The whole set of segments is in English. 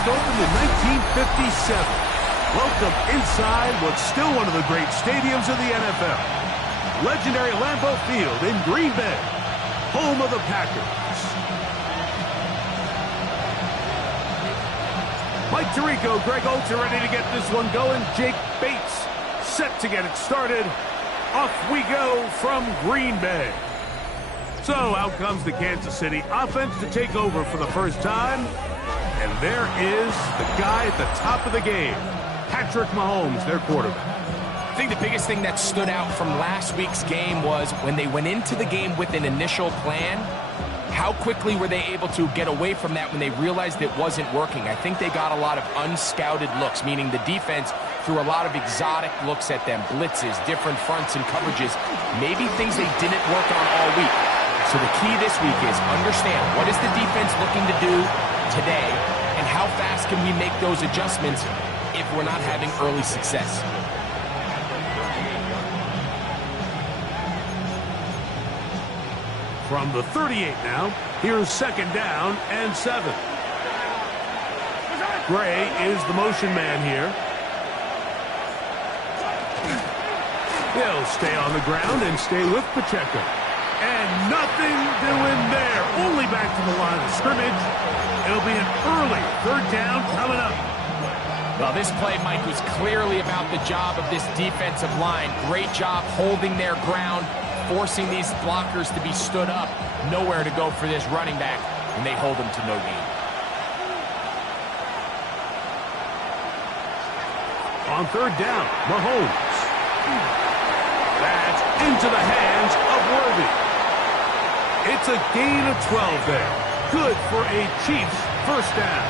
first opened in 1957. Welcome inside what's still one of the great stadiums of the NFL. Legendary Lambeau Field in Green Bay, home of the Packers. Mike Tirico, Greg Olsen ready to get this one going. Jake Bates set to get it started. Off we go from Green Bay. So out comes the Kansas City offense to take over for the first time. And there is the guy at the top of the game, Patrick Mahomes, their quarterback. I think the biggest thing that stood out from last week's game was when they went into the game with an initial plan, how quickly were they able to get away from that when they realized it wasn't working? I think they got a lot of unscouted looks, meaning the defense threw a lot of exotic looks at them, blitzes, different fronts and coverages, maybe things they didn't work on all week. So the key this week is understand what is the defense looking to do today and how fast can we make those adjustments if we're not having early success. From the 38 now, here's second down and 7. Gray is the motion man here. He'll stay on the ground and stay with Pacheco. And nothing doing there. Only back to the line of scrimmage. It'll be an early third down coming up. Well, this play, Mike, was clearly about the job of this defensive line. Great job holding their ground, forcing these blockers to be stood up. Nowhere to go for this running back, and they hold him to no gain. On third down, Mahomes. That's into the hands of Worthy. It's a gain of 12 there. Good for a Chiefs first down.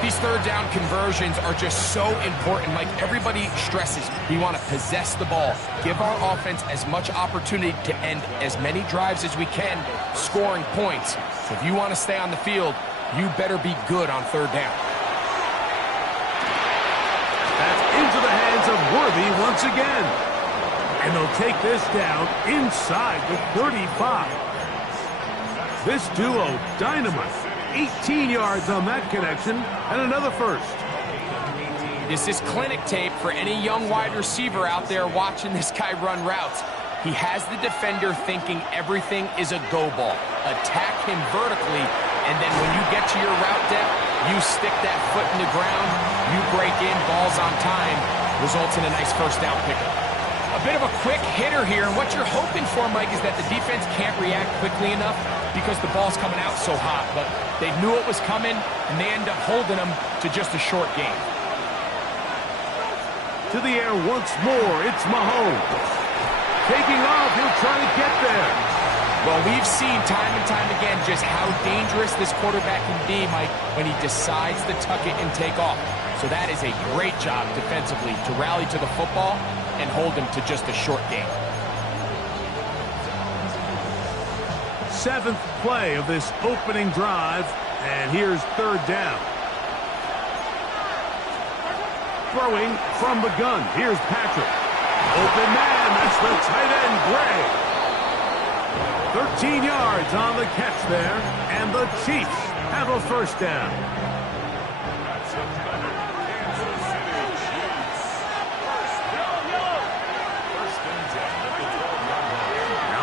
These third down conversions are just so important. Like everybody stresses, we want to possess the ball, give our offense as much opportunity to end as many drives as we can, scoring points. So if you want to stay on the field, you better be good on third down. That's into the hands of Worthy once again. And they'll take this down inside the 35. This duo, dynamite. 18 yards on that connection, and another first. This is clinic tape for any young wide receiver out there watching this guy run routes. He has the defender thinking everything is a go ball. Attack him vertically, and then when you get to your route depth, you stick that foot in the ground, you break in, balls on time, results in a nice first down pickup. A bit of a quick hitter here, and what you're hoping for, Mike, is that the defense can't react quickly enough because the ball's coming out so hot, but they knew it was coming, and they end up holding them to just a short game. To the air once more, it's Mahomes. Taking off, he'll try to get there. Well, we've seen time and time again just how dangerous this quarterback can be, Mike, when he decides to tuck it and take off. So that is a great job defensively to rally to the football and hold him to just a short game. Seventh play of this opening drive, and here's third down. Throwing from the gun, here's Patrick. Open man, that's the tight end, Gray. 13 yards on the catch there, and the Chiefs have a first down.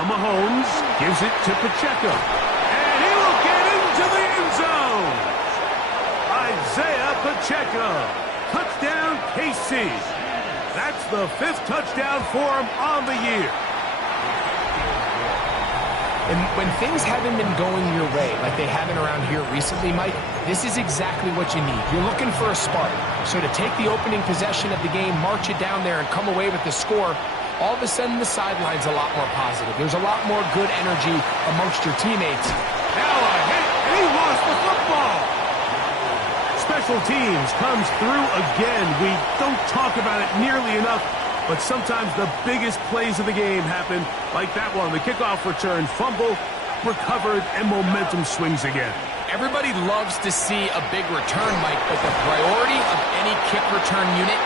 Mahomes gives it to Pacheco. And he will get into the end zone. Isaiah Pacheco. Touchdown, KC. That's the 5th touchdown for him on the year. And when things haven't been going your way, like they haven't around here recently, Mike, this is exactly what you need. You're looking for a spark. So to take the opening possession of the game, march it down there, and come away with the score, all of a sudden the sideline's a lot more positive. There's a lot more good energy amongst your teammates. Now a hit, and he lost the football. Special teams comes through again. We don't talk about it nearly enough, but sometimes the biggest plays of the game happen like that one. The kickoff return, fumble, recovered, and momentum swings again. Everybody loves to see a big return, Mike, but the priority of any kick return unit,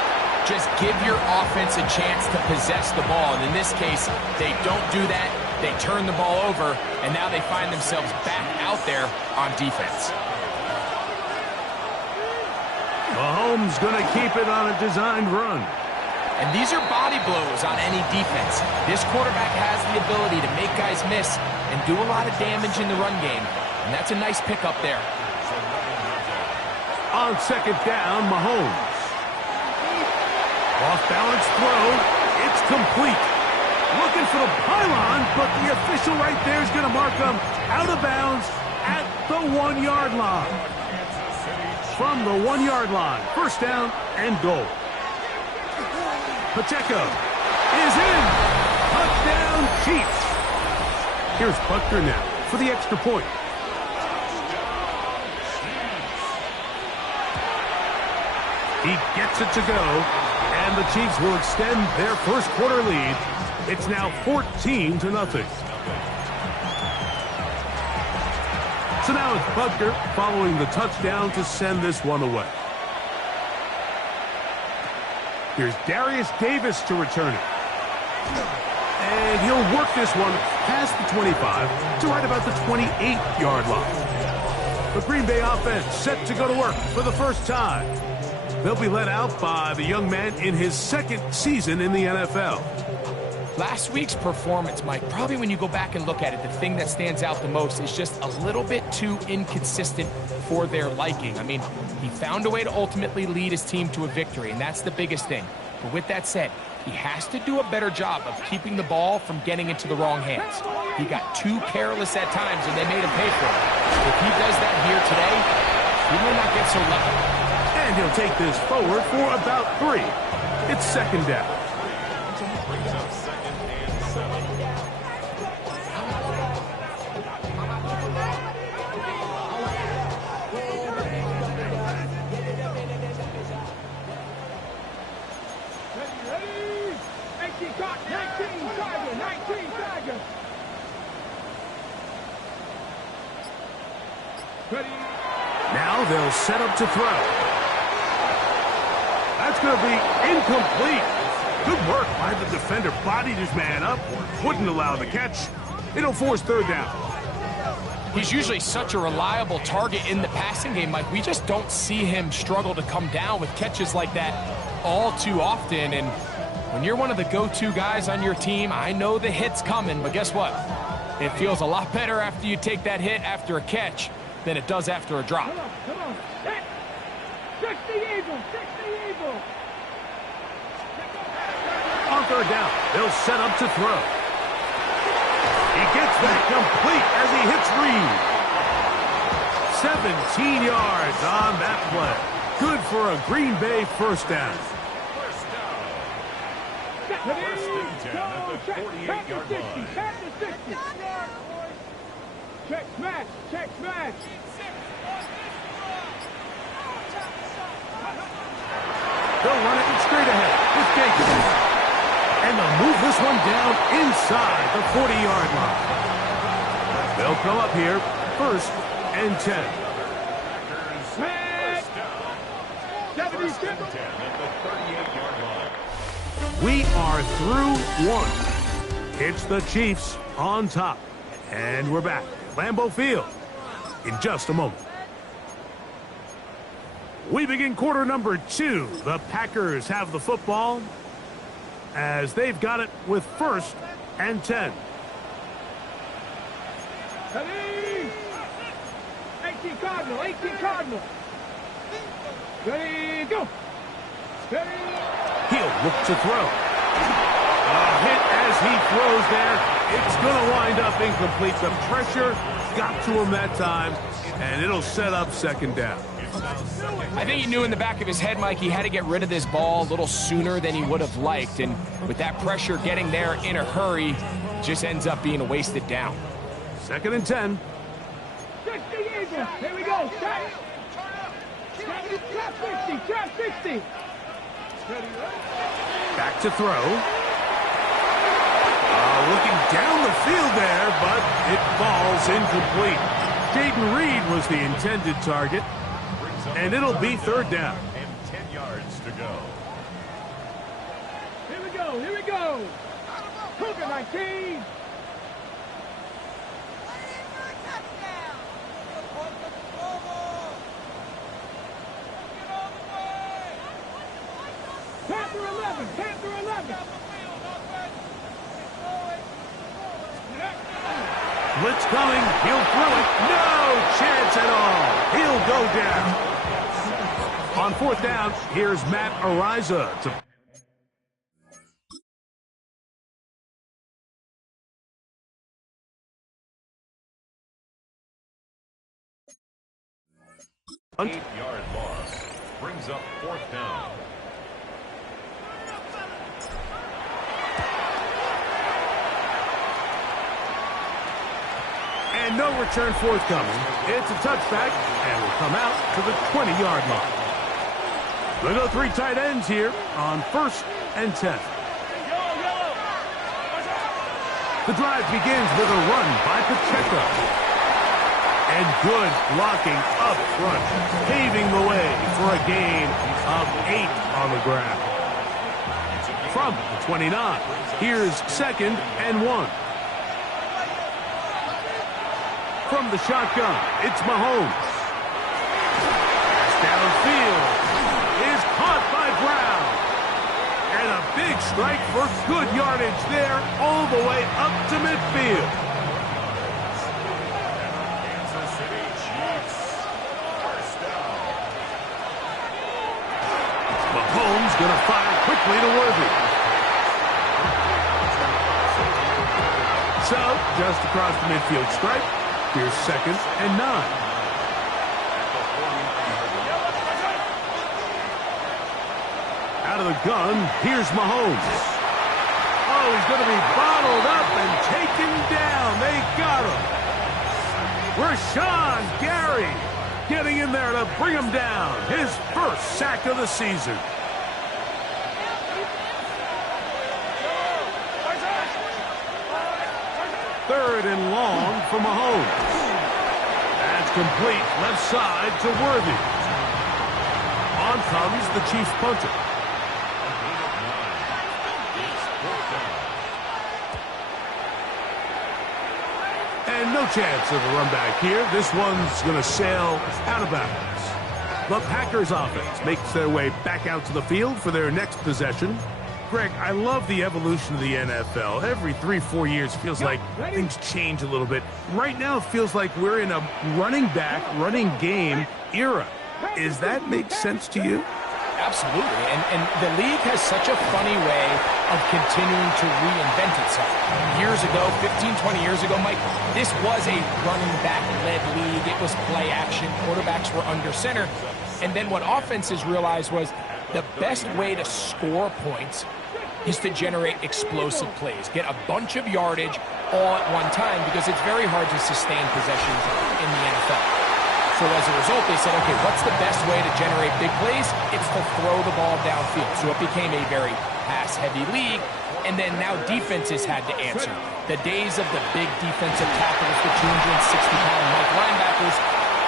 just give your offense a chance to possess the ball. And in this case, they don't do that. They turn the ball over, and now they find themselves back out there on defense. Mahomes going to keep it on a designed run. And these are body blows on any defense. This quarterback has the ability to make guys miss and do a lot of damage in the run game. And that's a nice pickup there. On second down, Mahomes. Off-balance throw. It's complete. Looking for the pylon, but the official right there is going to mark him out of bounds at the 1-yard line. From the 1-yard line, first down and goal. Pacheco is in. Touchdown, Chiefs. Here's Butker now for the extra point. He gets it to go, and the Chiefs will extend their first quarter lead. It's now 14-0. So now it's Butker following the touchdown to send this one away. Here's Darius Davis to return it. And he'll work this one past the 25 to right about the 28-yard line. The Green Bay offense set to go to work for the first time. They'll be led out by the young man in his second season in the NFL. Last week's performance, Mike, probably when you go back and look at it, the thing that stands out the most is just a little bit too inconsistent for their liking. I mean, he found a way to ultimately lead his team to a victory, and that's the biggest thing. But with that said, he has to do a better job of keeping the ball from getting into the wrong hands. He got too careless at times, and they made him pay for it. If he does that here today, he may not get so lucky. And he'll take this forward for about 3. It's second down. Now they'll set up to throw. That's going to be incomplete. Good work by the defender. Bodied his man up. Wouldn't allow the catch. It'll force third down. He's usually such a reliable target in the passing game, Mike. We just don't see him struggle to come down with catches like that all too often. And when you're one of the go-to guys on your team, I know the hit's coming, but guess what? It feels a lot better after you take that hit after a catch than it does after a drop. Come on. 60 Eagle. On third down, they'll set up to throw. He gets that complete as he hits Reed. 17 yards on that play. Good for a Green Bay first down. First and 10 at the 48-yard line. Check smash. They'll run it straight ahead with Jenkins. And they'll move this one down inside the 40-yard line. They'll come up here, first and 10. We are through one. It's the Chiefs on top. And we're back at Lambeau Field in just a moment. We begin quarter number 2. The Packers have the football as they've got it with first and 10. 18 Cardinal. Ready, go. He'll look to throw. A hit as he throws there. It's going to wind up incomplete. The pressure got to him that time, and it'll set up second down. I think he knew in the back of his head, Mike, he had to get rid of this ball a little sooner than he would have liked. And with that pressure getting there in a hurry, just ends up being a wasted down. Second and 10. 60 Eagle. Here we go. Trap 60. Back to throw. Looking down the field there, but it falls incomplete. Jaden Reed was the intended target, and it'll be third down. And 10 yards to go. Here we go. Cougar 19. 11. 10 through 11. Blitz coming. He'll throw it. No chance at all. He'll go down. On fourth down, here's Matt Ariza to punt. 8-yard loss. Brings up fourth down. And no return forthcoming. It's a touchback, and will come out to the 20-yard line. We'll go three tight ends here on 1st and 10. The drive begins with a run by Pacheco. And good blocking up front, paving the way for a gain of 8 on the ground. From the 29, here's 2nd and 1. From the shotgun, it's Mahomes. Pass downfield is caught by Brown. And a big strike for good yardage there all the way up to midfield. Kansas City Chiefs. First down. Mahomes going to fire quickly to Worthy. So, just across the midfield stripe, here's 2nd and 9. Out of the gun, here's Mahomes. Oh, he's going to be bottled up and taken down. They got him. Rashawn Gary getting in there to bring him down. His first sack of the season. Third and long for Mahomes. That's complete left side to Worthy. On comes the Chiefs punter. And no chance of a run back here. This one's going to sail out of bounds. The Packers offense makes their way back out to the field for their next possession. Greg, I love the evolution of the NFL. Every 3-4 years, it feels like things change a little bit. Right now, it feels like we're in a running back, running game era. Does that make sense to you? Absolutely, and the league has such a funny way of continuing to reinvent itself. Years ago, 15, 20 years ago, Mike, this was a running back-led league. It was play action. Quarterbacks were under center. And then what offenses realized was the best way to score points is to generate explosive plays. Get a bunch of yardage all at one time because it's very hard to sustain possessions in the NFL. So as a result, they said, okay, what's the best way to generate big plays? It's to throw the ball downfield. So it became a very pass-heavy league. And then now defenses had to answer. The days of the big defensive tackles, the 260-pound Mike linebackers,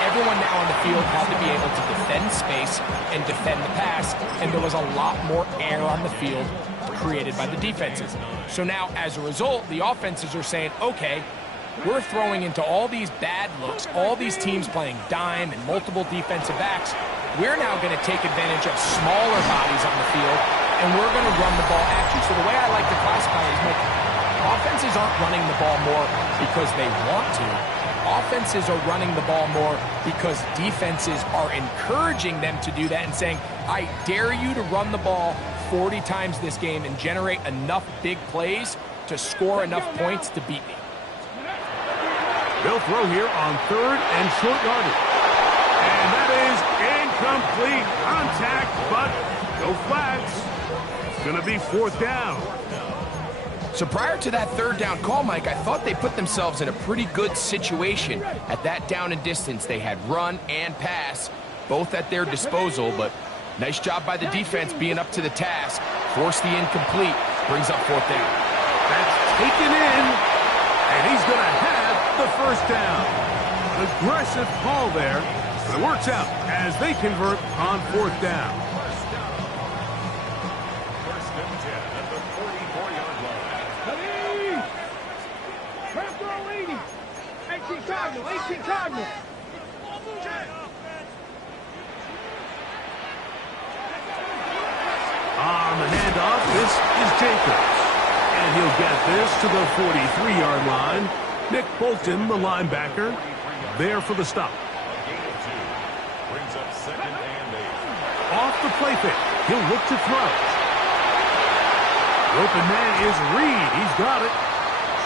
everyone now on the field had to be able to defend space and defend the pass. And there was a lot more air on the field created by the defenses. So now, as a result, the offenses are saying, okay, we're throwing into all these bad looks, all these teams playing dime and multiple defensive backs. We're now going to take advantage of smaller bodies on the field, and we're going to run the ball at you. So the way I like to classify it is, like, offenses aren't running the ball more because they want to. Offenses are running the ball more because defenses are encouraging them to do that and saying, I dare you to run the ball 40 times this game and generate enough big plays to score enough points to beat me. They'll throw here on 3rd and short yardage. And that is incomplete contact, but no flags. It's going to be 4th down. So prior to that 3rd down call, Mike, I thought they put themselves in a pretty good situation. At that down and distance, they had run and pass, both at their disposal, but nice job by the defense being up to the task. Forced the incomplete, brings up 4th down. That's taken in, and he's going to have the first down. An aggressive call there, but it works out as they convert on 4th down. First and 10 at the 44-yard line. Trap throw 80. 18 Cardinal, 18 Cardinal. All On the handoff, this is Jacobs. And he'll get this to the 43-yard line. Nick Bolton, the linebacker, there for the stop. Brings up 2nd and 8. Off the play fake. He'll look to throw. The open man is Reed. He's got it.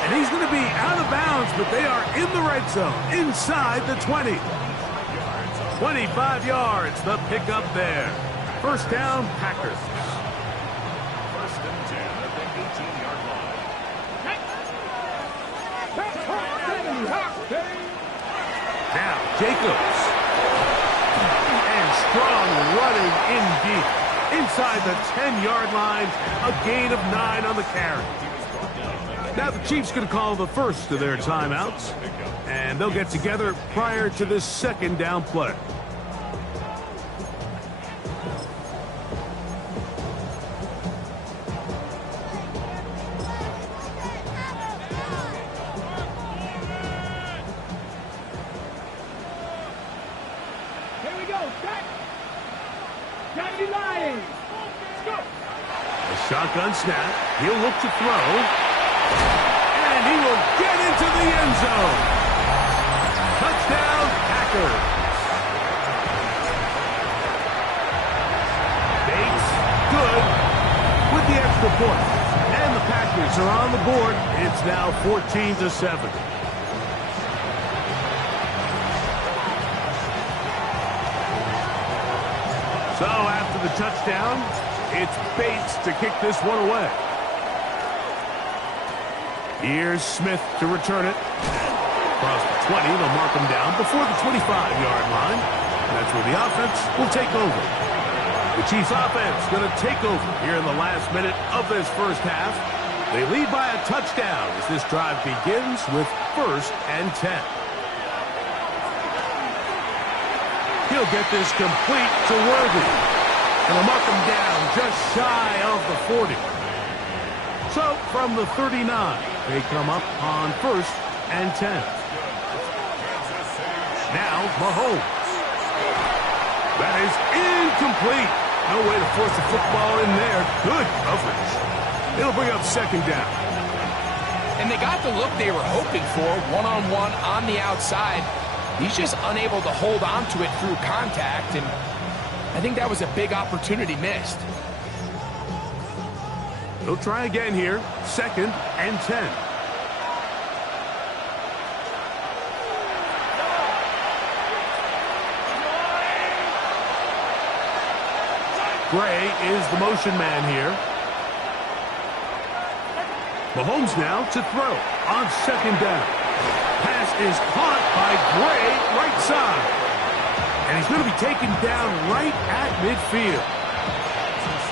And he's going to be out of bounds, but they are in the red zone, inside the 20. 25 yards, the pickup there. First down, Packers. 1st and 10 at the 18-yard line. Now, Jacobs. And strong running in deep. Inside the 10-yard line, a gain of 9 on the carry. Now the Chiefs going to call the first of their timeouts, and they'll get together prior to this 2nd down play. Here we go. Gotta be lying. Go. A shotgun snap. He'll look to throw. And he will get into the end zone. Touchdown, Packers. Bates, good, with the extra point. And the Packers are on the board. It's now 14-7. So after the touchdown, it's Bates to kick this one away. Here's Smith to return it. Across the 20, they'll mark him down before the 25-yard line. And that's where the offense will take over. The Chiefs offense going to take over here in the last minute of this first half. They lead by a touchdown as this drive begins with 1st and 10. He'll get this complete to Worthy. And they'll mark him down just shy of the 40. So from the 39, they come up on 1st and 10. Now Mahomes. That is incomplete. No way to force the football in there. Good coverage. It'll bring up 2nd down. And they got the look they were hoping for, one-on-one on the outside. He's just unable to hold on to it through contact, and I think that was a big opportunity missed. They'll try again here. 2nd and 10. Gray is the motion man here. Mahomes now to throw on 2nd down. Pass is caught by Gray, right side. And he's going to be taken down right at midfield.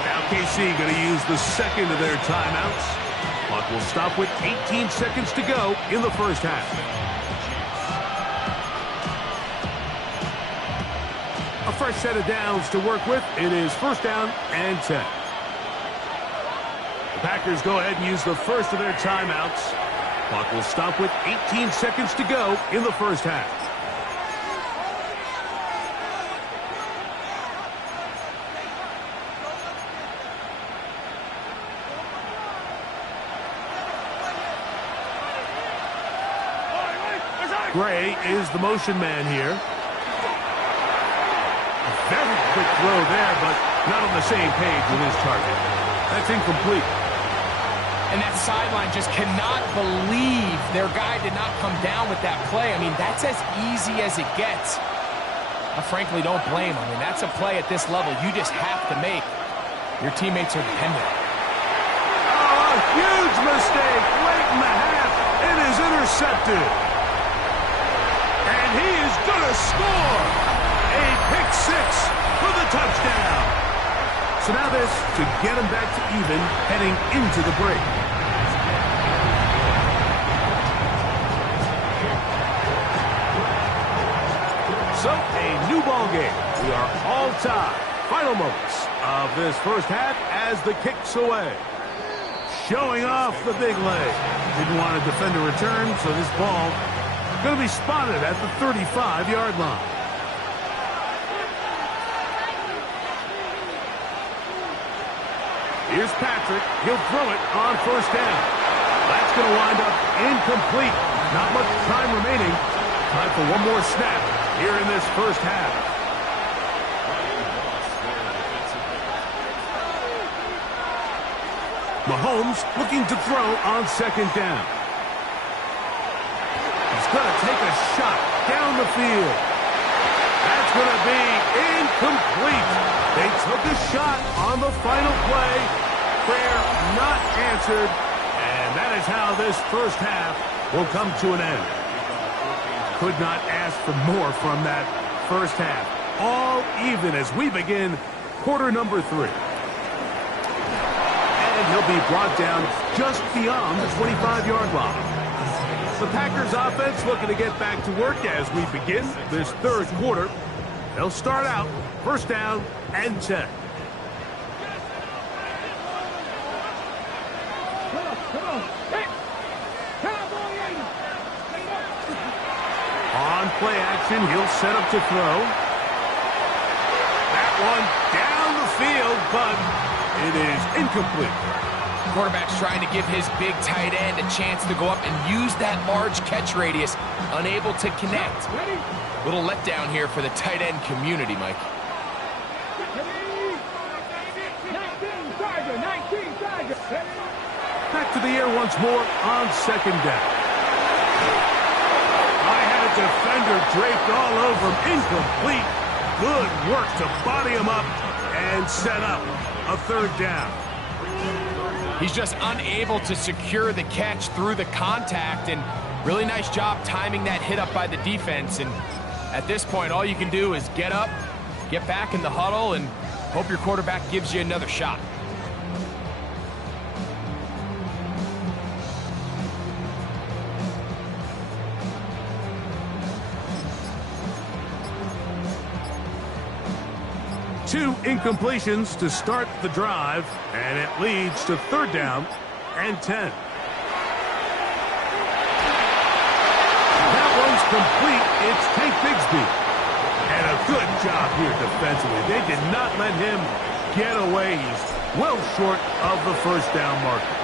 Now KC going to use the 2nd of their timeouts. Clock will stop with 18 seconds to go in the first half. A fresh set of downs to work with. It is 1st down and 10. The Packers go ahead and use the first of their timeouts. Clock will stop with 18 seconds to go in the first half. Gray is the motion man here. A very quick throw there, but not on the same page with his target. That's incomplete. And that sideline just cannot believe their guy did not come down with that play. I mean, that's as easy as it gets. I frankly don't blame him. I mean, that's a play at this level you just have to make. Your teammates are dependent. Oh, a huge mistake late in the half. It is intercepted. And he is going to score. A pick six for the touchdown. So now this to get him back to even heading into the break. So a new ball game. We are all tied. Final moments of this first half as the kick's away. Showing off the big leg. Didn't want to defend a return, so this ball going to be spotted at the 35-yard line. Here's Patrick. He'll throw it on first down. That's going to wind up incomplete. Not much time remaining. Time for one more snap here in this first half. Mahomes looking to throw on second down. He's going to take a shot down the field. That's going to be incomplete. They took a shot on the final play. Prayer not answered. And that is how this first half will come to an end. Could not ask for more from that first half. All even as we begin quarter number 3. And he'll be brought down just beyond the 25-yard line. The Packers offense looking to get back to work as we begin this third quarter. They'll start out first down and 10. On play action, he'll set up to throw. That one down the field, but it is incomplete. Quarterback's trying to give his big tight end a chance to go up and use that large catch radius. Unable to connect. Little letdown here for the tight end community, Mike. 19 Tiger. Back to the air once more on second down. I had a defender draped all over him. Incomplete. Good work to body him up and set up a third down. He's just unable to secure the catch through the contact, and really nice job timing that hit up by the defense. And at this point, all you can do is get up, get back in the huddle, and hope your quarterback gives you another shot. Two incompletions to start the drive, and it leads to third down and 10. That one's complete. It's Tank Bigsby. And a good job here defensively. They did not let him get away. He's well short of the first down marker.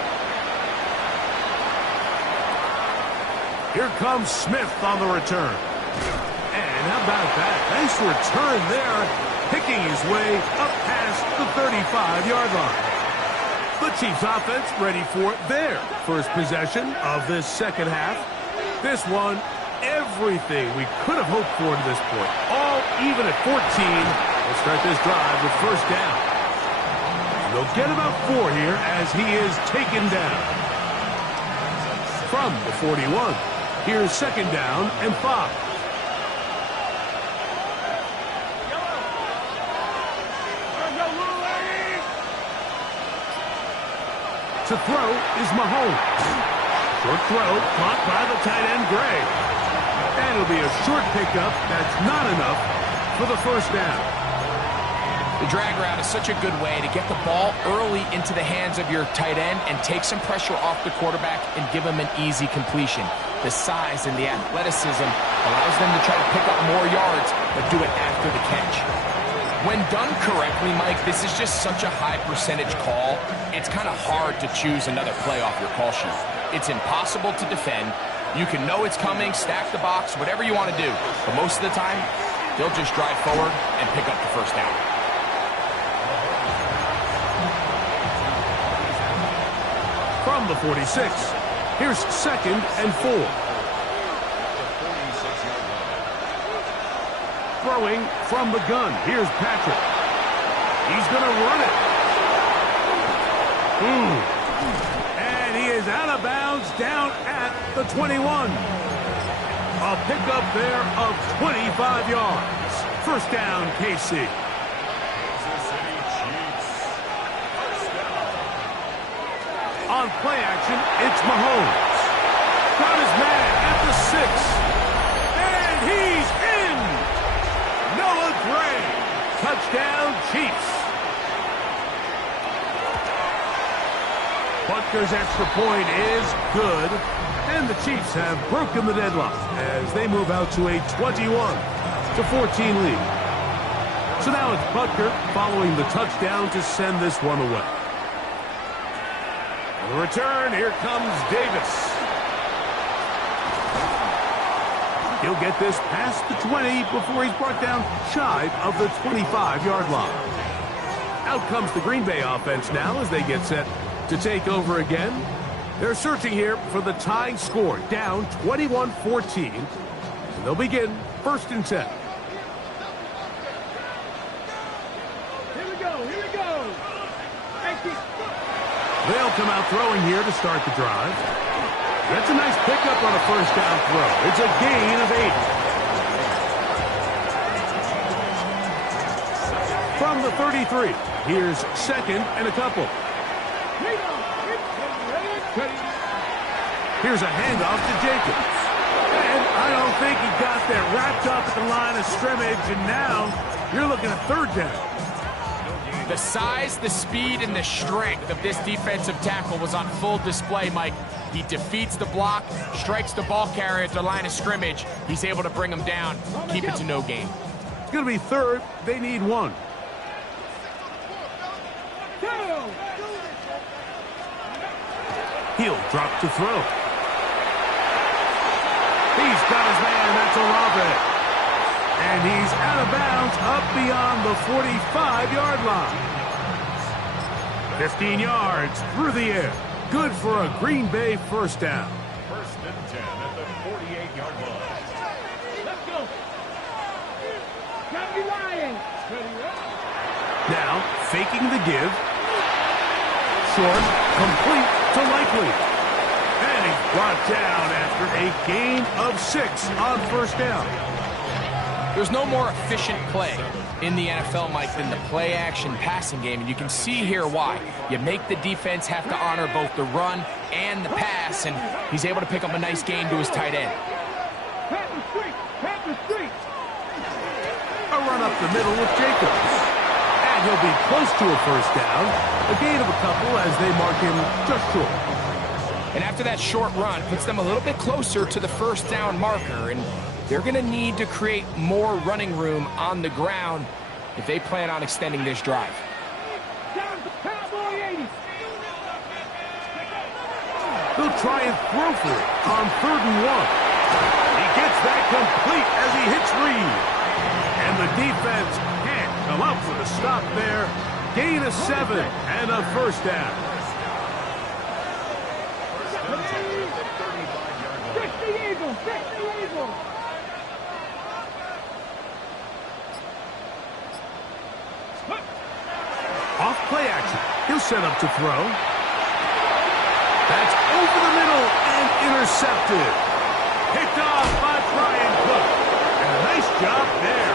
Here comes Smith on the return. And how about that? Nice return there. Picking his way up past the 35-yard line. The Chiefs offense ready for their first possession of this second half. This one, everything we could have hoped for to this point. All even at 14. We'll start this drive with first down. They'll get about 4 here as he is taken down. From the 41, here's second down and 5. To throw is Mahomes. Short throw, caught by the tight end, Gray. And it'll be a short pickup. That's not enough for the first down. The drag route is such a good way to get the ball early into the hands of your tight end and take some pressure off the quarterback and give him an easy completion. The size and the athleticism allows them to try to pick up more yards, but do it after the catch. When done correctly, Mike, this is just such a high percentage call. It's kind of hard to choose another play off your call sheet. It's impossible to defend. You can know it's coming, stack the box, whatever you want to do. But most of the time, they'll just drive forward and pick up the first down. From the 46, here's second and 4. Throwing from the gun. Here's Patrick. He's going to run it. And he is out of bounds down at the 21. A pickup there of 25 yards. First down, KC. On play action, it's Mahomes. Got his man at the 6. And he's in. Noah Gray. Touchdown, Chiefs. Butker's extra point is good. And the Chiefs have broken the deadlock as they move out to a 21-14 lead. So now it's Butker following the touchdown to send this one away. The return, here comes Davis. He'll get this past the 20 before he's brought down shy of the 25-yard line. Out comes the Green Bay offense now as they get set to take over again. They're searching here for the tying score, down 21-14. And they'll begin 1st and 10. Here we go, here we go. They'll come out throwing here to start the drive. That's a nice pickup on a 1st down throw. It's a gain of 8. From the 33, here's 2nd and a couple. Here's a handoff to Jacobs. And I don't think he got that wrapped up at the line of scrimmage, and now you're looking at 3rd down. The size, the speed, and the strength of this defensive tackle was on full display, Mike. He defeats the block, strikes the ball carrier at the line of scrimmage. He's able to bring him down, keep it to no gain. It's going to be 3rd. They need 1. He'll drop to throw. He's got his man. That's Olave. And he's out of bounds up beyond the 45-yard line. 15 yards through the air. Good for a Green Bay 1st down. 1st and 10 at the 48-yard line. Let's go. Gotta be lying. Now, faking the give. Short, complete to Likely. And he's brought down after a gain of 6 on 1st down. There's no more efficient play in the NFL, Mike, than the play-action passing game, and you can see here why. You make the defense have to honor both the run and the pass, and he's able to pick up a nice gain to his tight end. A run up the middle with Jacobs. And he'll be close to a 1st down. A gain of a couple as they mark him just short. And after that short run, puts them a little bit closer to the 1st down marker, and they're going to need to create more running room on the ground if they plan on extending this drive. They'll try and throw for it on 3rd and 1. He gets that complete as he hits Reed. And the defense can't come up with a stop there. Gain of 7 and a 1st down. Off play action. He'll set up to throw. That's over the middle and intercepted. Picked off by Brian Cook. And a nice job there.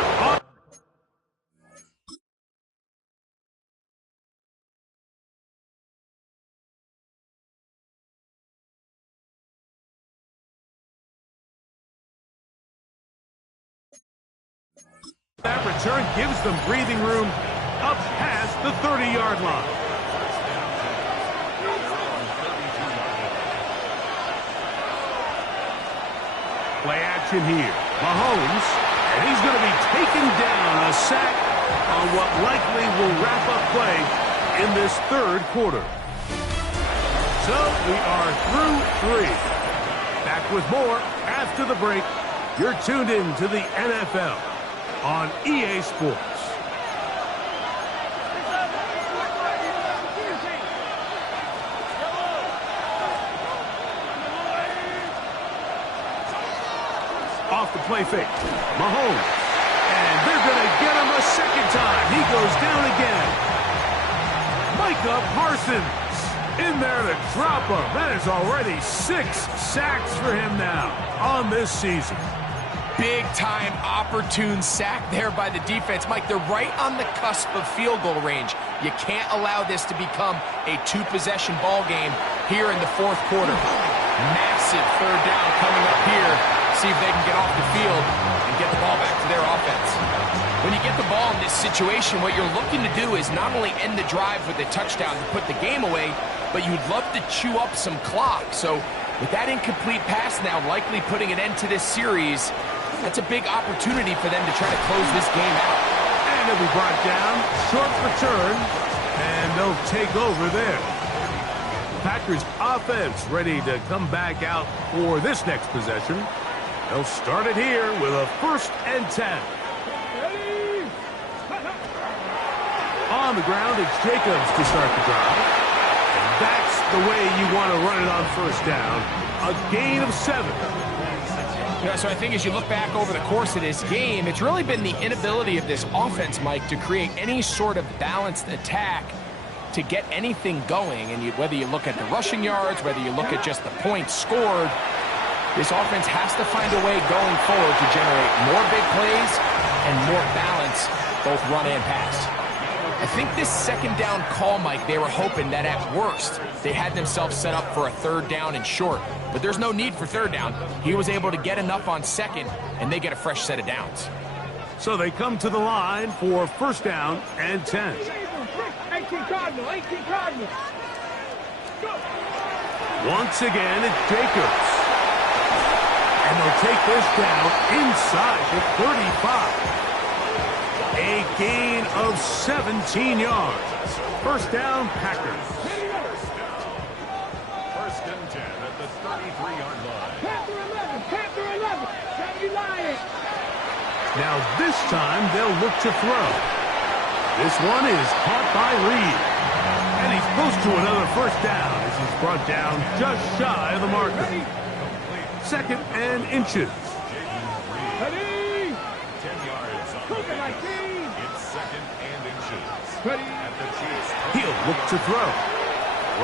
That return gives them breathing room up past the 30-yard line. Play action here. Mahomes, and he's going to be taken down. A sack on what likely will wrap up play in this 3rd quarter. So we are through 3. Back with more after the break. You're tuned in to the NFL on EA Sports. Off the play fake. Mahomes. And they're going to get him a 2nd time. He goes down again. Micah Parsons in there to drop him. That is already 6 sacks for him now on this season. Big-time, opportune sack there by the defense. Mike, they're right on the cusp of field goal range. You can't allow this to become a 2-possession ball game here in the 4th quarter. Massive 3rd down coming up here. See if they can get off the field and get the ball back to their offense. When you get the ball in this situation, what you're looking to do is not only end the drive with a touchdown to put the game away, but you'd love to chew up some clock. So with that incomplete pass now likely putting an end to this series, that's a big opportunity for them to try to close this game out. And it'll be brought down, short return, and they'll take over there. Pack Packers offense ready to come back out for this next possession. They'll start it here with a 1st and 10. On the ground, it's Jacobs to start the drive. And that's the way you want to run it on 1st down. A gain of 7. Yeah, so I think as you look back over the course of this game, it's really been the inability of this offense, Mike, to create any sort of balanced attack to get anything going. And whether you look at the rushing yards, whether you look at just the points scored, this offense has to find a way going forward to generate more big plays and more balance, both run and pass. I think this 2nd down call, Mike, they were hoping that at worst they had themselves set up for a 3rd down and short. But there's no need for 3rd down. He was able to get enough on 2nd, and they get a fresh set of downs. So they come to the line for 1st down and 10. 18 Cardinal, 18 Cardinal. Once again, it's Jacobs. And they'll take this down inside the 35. A gain of 17 yards. 1st down, Packers. 1st and 10 at the 33-yard line. Panther 11, Panther 11. Johnny Lion. Now this time they'll look to throw. This one is caught by Reed. And he's close to another 1st down as he's brought down just shy of the marker. 2nd and inches. Ready. 10 yards on the gain. It's 2nd and inches. Ready. At the Chiefs. He'll look to throw.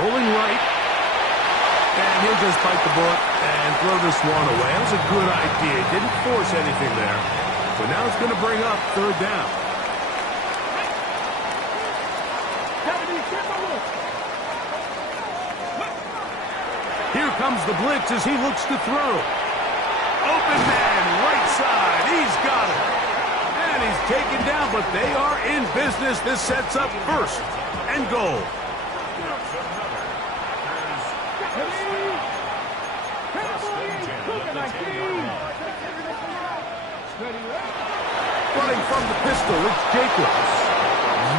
Rolling right. And he'll just bite the bullet and throw this one away. That was a good idea. Didn't force anything there. So now it's going to bring up 3rd down. Here comes the blitz as he looks to throw. Open man, right side. He's got it. And he's taken down, but they are in business. This sets up 1st and goal. Running from the pistol, it's Jacobs.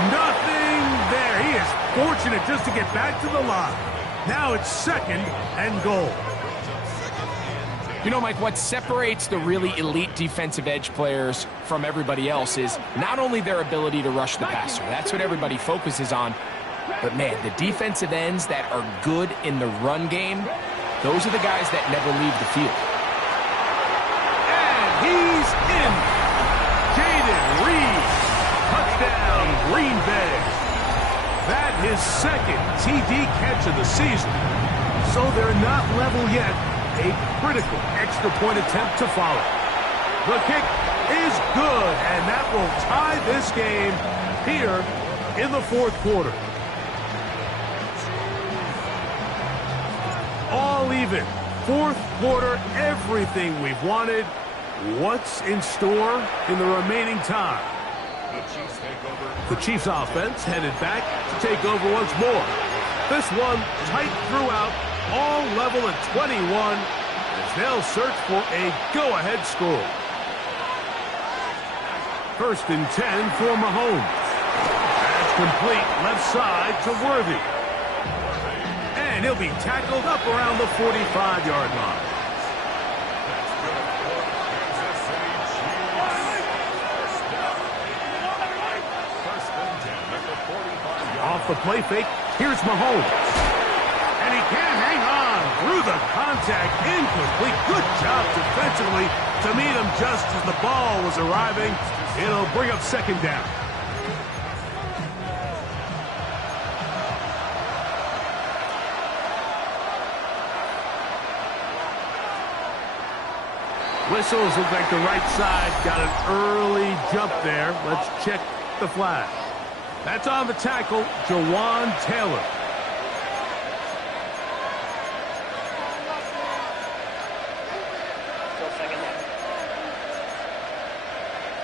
Nothing there. He is fortunate just to get back to the line. Now it's 2nd and goal. You know, Mike, what separates the really elite defensive edge players from everybody else is not only their ability to rush the passer. That's what everybody focuses on. But, man, the defensive ends that are good in the run game, those are the guys that never leave the field. And he's in. Jaden Reed. Touchdown, Green Bay. That his 2nd TD catch of the season. So they're not level yet. A critical extra point attempt to follow. The kick is good, and that will tie this game here in the 4th quarter. All even. 4th quarter, everything we've wanted. What's in store in the remaining time? The Chiefs offense headed back to take over once more. This one tight throughout, all level at 21 as they'll search for a go-ahead score. 1st and 10 for Mahomes. That's complete left side to Worthy. And he'll be tackled up around the 45-yard line. Off the play fake, here's Mahomes. And he can't hang on through the contact. Incomplete. Good job defensively to meet him just as the ball was arriving. It'll bring up 2nd down. Whistles look like the right side got an early jump there. Let's check the flag. That's on the tackle, Jawan Taylor.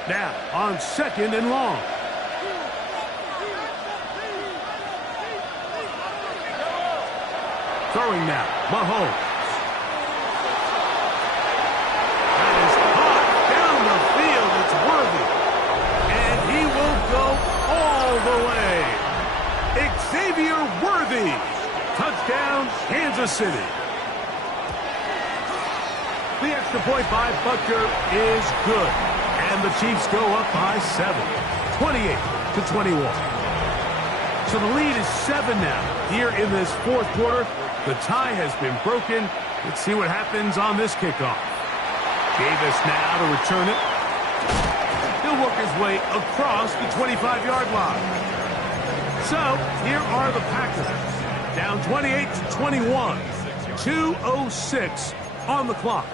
Now, on 2nd and long. Throwing now, Mahomes. That is caught down the field. It's Worthy. And he will go all the way. Xavier Worthy. Touchdown, Kansas City. The extra point by Butker is good. And the Chiefs go up by 7, 28-21. So the lead is 7 now. Here in this fourth quarter, the tie has been broken. Let's see what happens on this kickoff. Davis now to return it. He'll work his way across the 25-yard line. So here are the Packers. Down 28-21. 2:06 on the clock.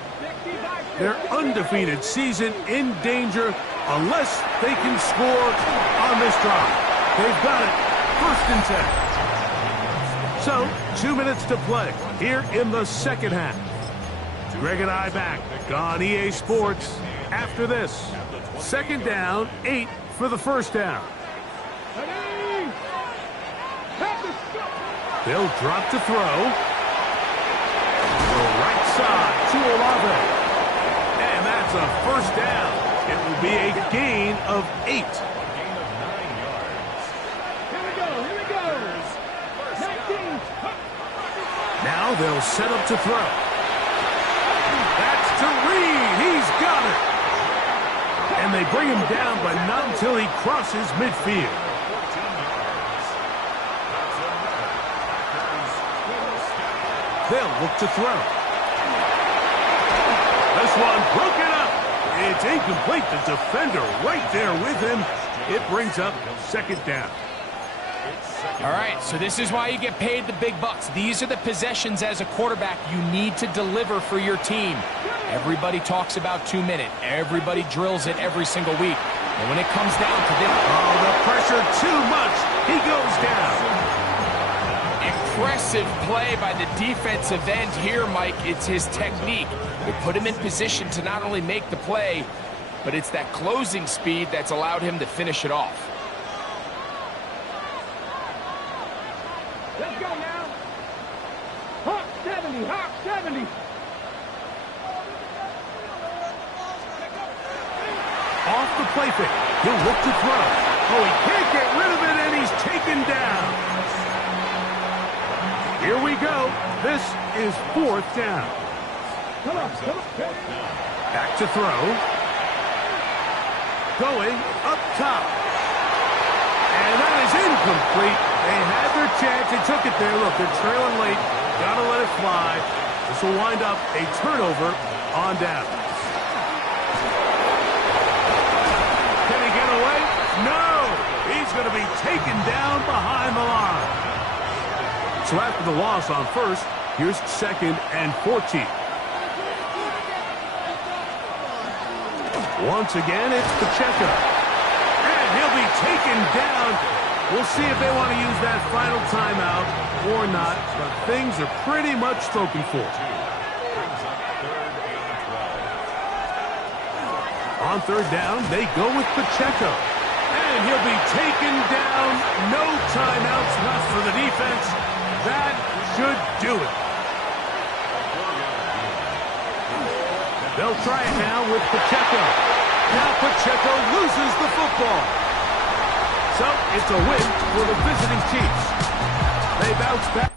Their undefeated season in danger unless they can score on this drive. They've got it. 1st and 10. So, 2 minutes to play here in the second half. Greg and I back on EA Sports after this. 2nd down, 8 for the 1st down. They'll drop to throw. The right side to Olave. And that's a 1st down. It will be a gain of 8. Now they'll set up to throw. That's to Reed. He's got it. And they bring him down, but not until he crosses midfield. They'll look to throw. This one broken up. It's incomplete. The defender right there with him. It brings up 2nd down. All right, so this is why you get paid the big bucks. These are the possessions as a quarterback you need to deliver for your team. Everybody talks about 2 minutes. Everybody drills it every single week. And when it comes down to this... Oh, the pressure too much. He goes down. Impressive play by the defensive end here, Mike. It's his technique. They put him in position to not only make the play, but it's that closing speed that's allowed him to finish it off. Let's go now. Hawk 70, Hawk 70. Off the play fake. He'll look to throw. Oh, he can't get rid of it, and he's taken down. Here we go. This is 4th down. Come on, come on. Back to throw. Going up top. And that is incomplete. They had their chance. They took it there. Look, they're trailing late. Got to let it fly. This will wind up a turnover on down. Can he get away? No! He's going to be taken down behind the line. So after the loss on 1st, here's 2nd and 14. Once again, it's Pacheco. And he'll be taken down. We'll see if they want to use that final timeout or not, but things are pretty much spoken for. On 3rd down, they go with Pacheco. And he'll be taken down. No timeouts left for the defense. That should do it. They'll try it now with Pacheco. Now Pacheco loses the football. So it's a win for the visiting Chiefs. They bounce back.